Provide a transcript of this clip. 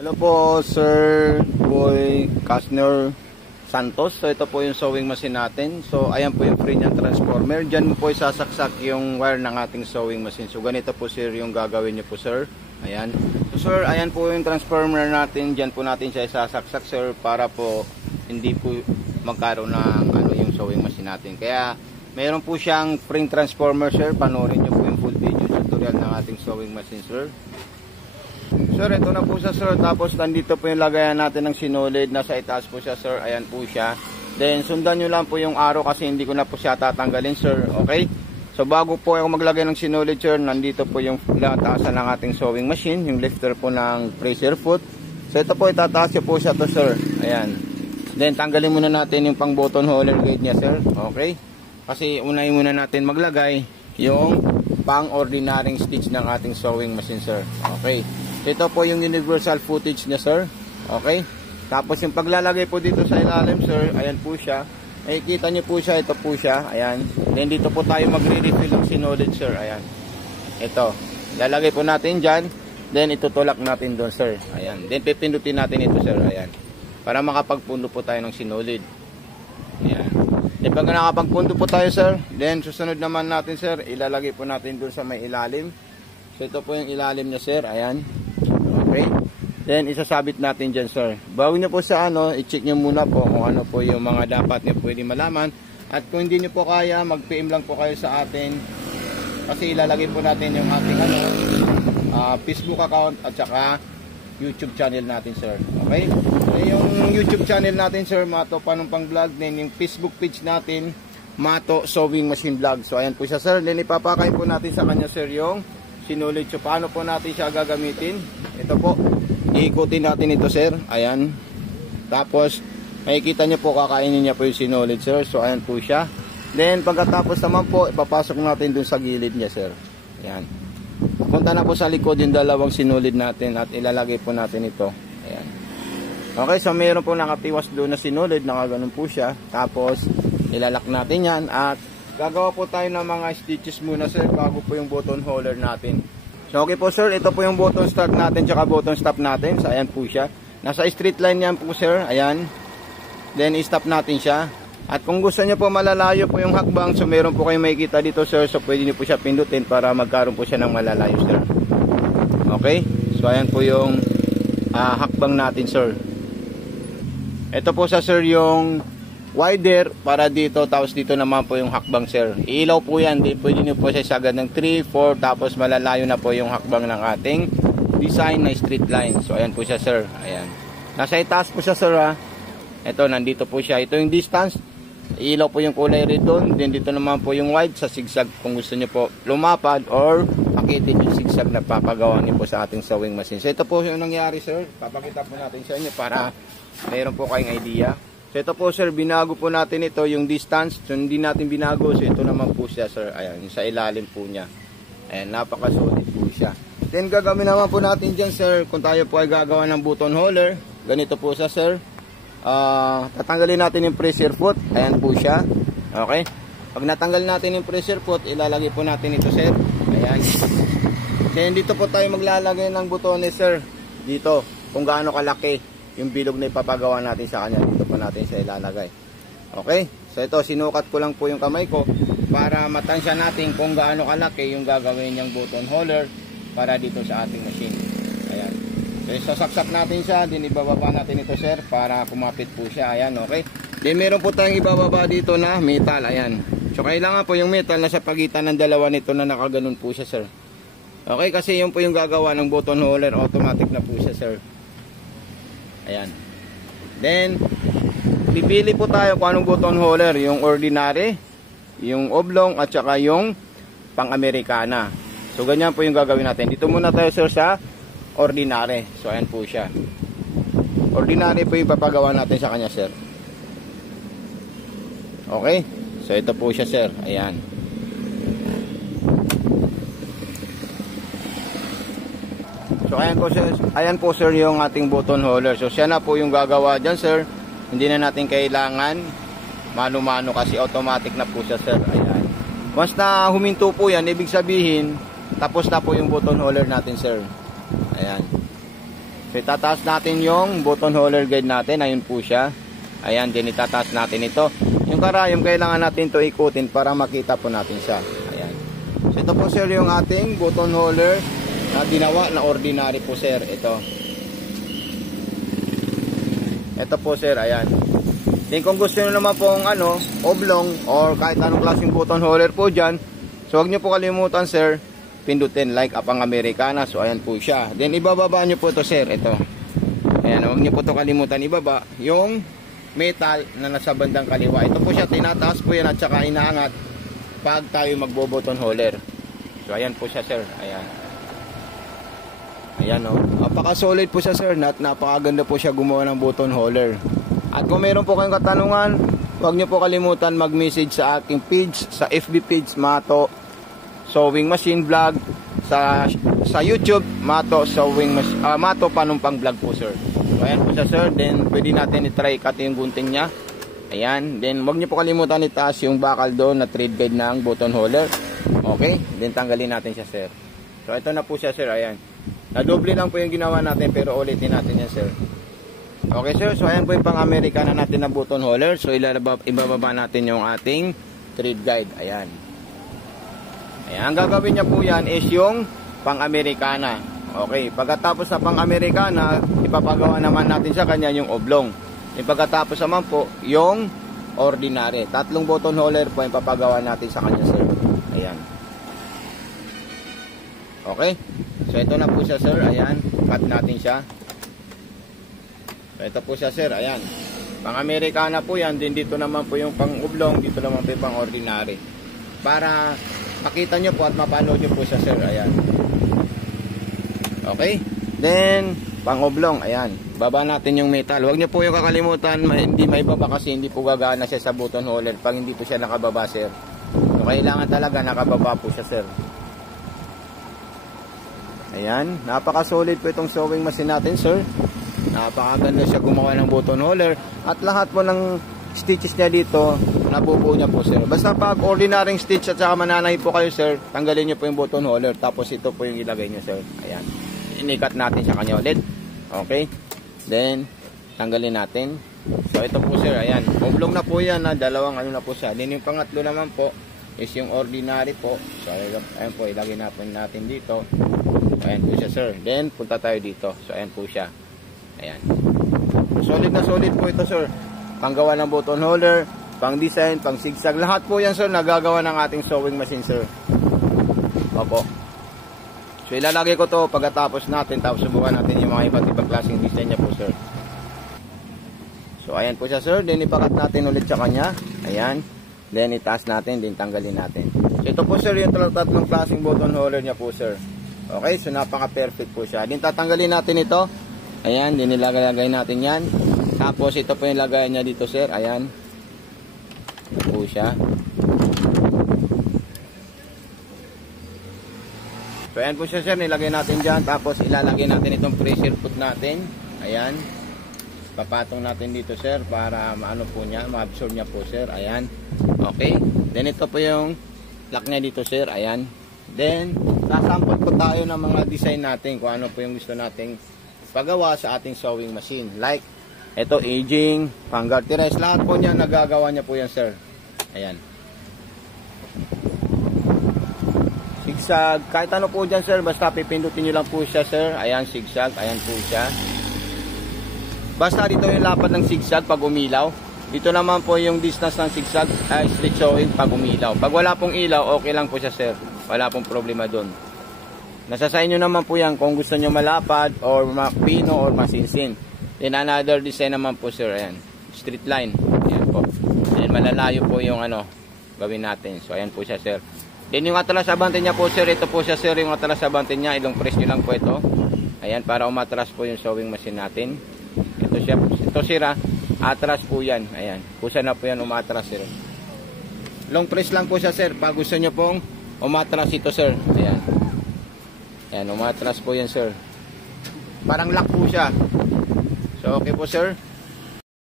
Hello po, Sir Boy Kastner Santos. So ito po yung sewing machine natin. So ayan po yung free niyang transformer. Diyan po isasaksak yung wire ng ating sewing machine. So ganito po sir yung gagawin niyo po sir. Ayan. So sir, ayan po yung transformer natin. Diyan po natin siya isasaksak sir para po hindi po magkaroon ng yung sewing machine natin. Kaya mayroon po siyang free transformer sir. Panoorin niyo po yung full video tutorial ng ating sewing machine sir. Sir, ito na po siya sir. Tapos nandito po yung lagayan natin ng sinulid. Nasa itaas po siya sir. Ayan po siya. Then sundan nyo lang po yung arrow kasi hindi ko na po siya tatanggalin sir. Okay? So bago po ako maglagay ng sinulid sir, nandito po yung taasan ng ating sewing machine. Yung lifter po ng pressure foot. So ito po itataas po siya to sir. Ayan. Then tanggalin muna natin yung pang button holder guide niya sir. Okay? Kasi unahin muna natin maglagay yung pang ordinaryong stitch ng ating sewing machine sir. Okay? Ito po yung universal footage niya sir. Okay. Tapos yung paglalagay po dito sa ilalim sir. Ayan po siya. Nakikita nyo po siya. Ito po siya. Ayan. Then dito po tayo magre-refill ng sinulid sir. Ayan. Ito. Lalagay po natin dyan. Then itutulak natin doon sir. Ayan. Then pipindutin natin ito sir. Ayan. Para makapagpundo po tayo ng sinulid. Ayan. Then pag nakapagpundo po tayo sir. Then susunod naman natin sir. Ilalagay po natin doon sa may ilalim. So ito po yung ilalim niya sir. Ayan. Okay. Then isasabit natin dyan sir. Bago nyo po sa i-check nyo muna po kung ano po yung mga dapat nyo pwede malaman. At kung hindi nyo po kaya, mag-PM lang po kayo sa atin. Kasi ilalagay po natin yung ating Facebook account at saka YouTube channel natin sir. Okay. So, yung YouTube channel natin sir, Mato Panumpang Vlog. Then yung Facebook page natin, Mato Sewing Machine Vlog. So ayan po siya sir. Then ipapakain po natin sa kanya sir yung sinulid. So paano po natin siya gagamitin? Ito po, iikutin natin ito sir. Ayan. Tapos makikita nyo po, kakainin niya po yung sinulid sir. So ayan po siya. Then pagkatapos naman po, ipapasok natin dun sa gilid niya sir. Ayan. Punta na po sa likod yung dalawang sinulid natin at ilalagay po natin ito. Ayan. Okay, so mayroon po nakatiwas doon na sinulid, nakaganon po siya. Tapos ilalak natin yan at gagawa po tayo ng mga stitches muna sir bago po yung button holder natin. So okay po sir, ito po yung button start natin tsaka button stop natin. So ayan po siya. Nasa straight line yan po sir. Ayan. Then i-stop natin siya. At kung gusto nyo po malalayo po yung hakbang, so meron po kayong makikita dito sir. So pwede nyo po siya pindutin para magkaroon po siya ng malalayo sir. Okay. So ayan po yung hakbang natin sir. Ito po sa sir yung wider para dito, tapos dito naman po yung hakbang sir. Ilaw po yan, di pwede nyo po siya sagad ng 3, 4, tapos malalayo na po yung hakbang ng ating design na straight line. So ayan po siya sir. Ayan. Nasa itaas po siya sir ha. Ito, nandito po siya. Ito yung distance. Ilaw po yung kulay red doon. Then dito naman po yung wide sa zigzag kung gusto nyo po lumapad or pakitin yung zigzag na papagawa nyo po sa ating sewing machine. So ito po yung nangyari sir. Papakita po natin sa inyo para mayroon po kayong idea. So ito po sir, binago po natin ito yung distance. So hindi natin binago. So ito naman po siya sir. Ayan, yung sa ilalim po niya. Ayan, napakasolid po siya. Then gagawin naman po natin dyan sir, kung tayo po ay gagawa ng button holder. Ganito po siya sir. Tatanggalin natin yung pressure foot. Ayan po siya. Okay. Pag natanggal natin yung pressure foot, ilalagay po natin ito sir. Ayan. Then dito po tayo maglalagay ng butones sir. Dito, kung gaano kalaki yung bilog na ipapagawa natin sa kanya. Dito po natin siya ilalagay. Okay. So ito, sinukat ko lang po yung kamay ko para matansya natin kung gaano kalaki yung gagawin niyang button holder para dito sa ating machine. Ayan. So sasaksak natin siya, din ibababa natin ito sir para kumapit po siya. Ayan, okay. Then meron po tayong ibababa dito na metal. Ayan. So kailangan po yung metal na sa pagitan ng dalawa nito na nakaganon po siya sir. Okay, kasi yun po yung gagawa ng button holder. Automatic na po siya sir. Ayan. Then pipili po tayo kung anong button holder, yung ordinary, yung oblong at saka yung pang-Amerikana. So ganyan po yung gagawin natin. Dito muna tayo sir sa ordinary. So ayan po siya. Ordinary po yung papagawa natin sa kanya sir. Okay. So ito po siya sir. Ayan. So ayan po sir yung ating button holder. So siya na po yung gagawa dyan sir. Hindi na natin kailangan mano-mano kasi automatic na po siya sir. Ayan. Once na huminto po yan, ibig sabihin tapos na po yung button holder natin sir. Ayan. So itataas natin yung button holder guide natin. Ayun po siya. Ayan, din itataas natin ito. Yung karayom, kailangan natin ito ikutin para makita po natin siya. Ayan. So ito po sir yung ating button holder na ginawa na ordinary po sir. Ito po sir, ayan. Then kung gusto nyo naman pong oblong or kahit anong klaseng button holder po dyan, so huwag nyo po kalimutan sir, pindutin like apang Americana. So ayan po siya. Then ibababa nyo po ito sir, ito. Ayan, huwag nyo po ito kalimutan ibaba yung metal na nasa bandang kaliwa. Ito po siya, tinataas po yan at saka inaangat pag tayo magbo-button holder. So ayan po siya sir, ayan. Ayan o, napaka solid po siya sir, napakaganda po siya gumawa ng button holder. At kung meron po kayong katanungan, huwag nyo po kalimutan mag-message sa aking page, sa FB page Mato Sewing Machine Vlog, sa YouTube Mato Mato Panumpang Vlog po sir. So ayan po siya sir, then pwede natin i-try cut yung gunting niya. Ayan, then huwag nyo po kalimutan itaas yung bakal doon na thread guide ng button holder. Okay, then tanggalin natin siya sir. So ito na po siya sir, ayan. Nadoble lang po yung ginawa natin pero ulitin natin yan sir. Okay sir, so ayan po yung pang Americana natin na button holder. So ibababa natin yung ating thread guide. Ayan. Ayan, ang gagawin niya po yan is yung pang Americana. Okay, pagkatapos sa pang Americana, ipapagawa naman natin sa kanya yung oblong. Pagkatapos naman po yung ordinary. 3 button holder po yung papagawa natin sa kanya sir. Ayan. Okay, so ito na po siya sir. Ayan, cut natin siya. So ito po siya sir, ayan. Pang Americana po yan, din dito naman po yung pang oblong, dito naman po yung pang ordinary. Para makita nyo po at mapanood nyo po siya sir, ayan. Okay, then pang oblong, ayan. Baba natin yung metal. Huwag nyo po yung kakalimutan, hindi may baba kasi hindi po gagana siya sa button holder pag hindi po siya nakababa sir. So kailangan talaga nakababa po siya sir. Ayan, napaka-solid po itong sewing machine natin sir. Napakaganda siya gumawa ng button holder. At lahat po ng stitches niya dito, nabubuo niya po sir. Basta pag ordinary stitch at saka mananay po kayo sir, tanggalin niyo po yung button holder. Tapos ito po yung ilagay niyo sir. Ayan, inikat natin sa kanya ulit. Okay, then tanggalin natin. So ito po sir, ayan, oblong na po yan na dalawang na po siya. Then yung pangatlo naman po is yung ordinary po. So ayan po, ilagay natin dito. Ayan po siya sir. Then punta tayo dito. So ayan po siya. Ayan. Solid na solid po ito sir. Panggawa ng button holder, pang design, pang zigzag. Lahat po yan sir nagagawa ng ating sewing machine sir. Opo. So ilalagay ko to pagkatapos natin. Tapos subukan natin yung mga iba't ibang klaseng design niya po sir. So ayan po siya sir. Then ipakat natin ulit sa kanya. Ayan. Then itaas natin. Then tanggalin natin. So ito po sir yung tatlong klaseng button holder niya po sir. Okay, so napaka perfect po siya. Then tatanggalin natin ito. Ayan, din nilagay natin yan. Tapos ito po yung lagay niya dito sir. Ayan. Ito po siya. So ayan po siya sir, nilagay natin dyan. Tapos ilalagay natin itong pressure foot natin. Ayan. Papatong natin dito sir para maano po niya, ma-absorb niya po sir. Ayan. Okay. Then ito po yung lock niya dito sir. Ayan. Then sasample po tayo ng mga design natin kung ano po yung gusto nating pagawa sa ating sewing machine. Like ito, aging, pang garterize, lahat po niya nagagawa niya po yan sir. Ayan. Zigzag, kahit ano po dyan sir, basta pipindutin nyo lang po siya sir. Ayan, zigzag, ayan po siya. Basta dito yung lapad ng zigzag pag umilaw. Dito naman po yung distance ng zigzag, straight sewing pag umilaw. Pag wala pong ilaw, okay lang po siya sir. Wala pong problema doon. Nasa sa inyo naman po yan kung gusto nyo malapad or mapino or masinsin. Then another design naman po sir, ayan, straight line. Ayan po. Then malalayo po yung gawin natin. So ayan po siya sir. Then yung atras abante niya po sir, ito po siya sir, yung atras abante niya, ilong press nyo lang po ito. Ayan, para umatras po yung sewing machine natin. Ito siya, ito sir atras po yan. Ayan, kusa na po yan umatras sir. Long press lang po siya sir, pag gusto nyo pong umatras ito sir. Ayan. Ayan, umatras po yan sir. Parang lock po siya. So okay po sir.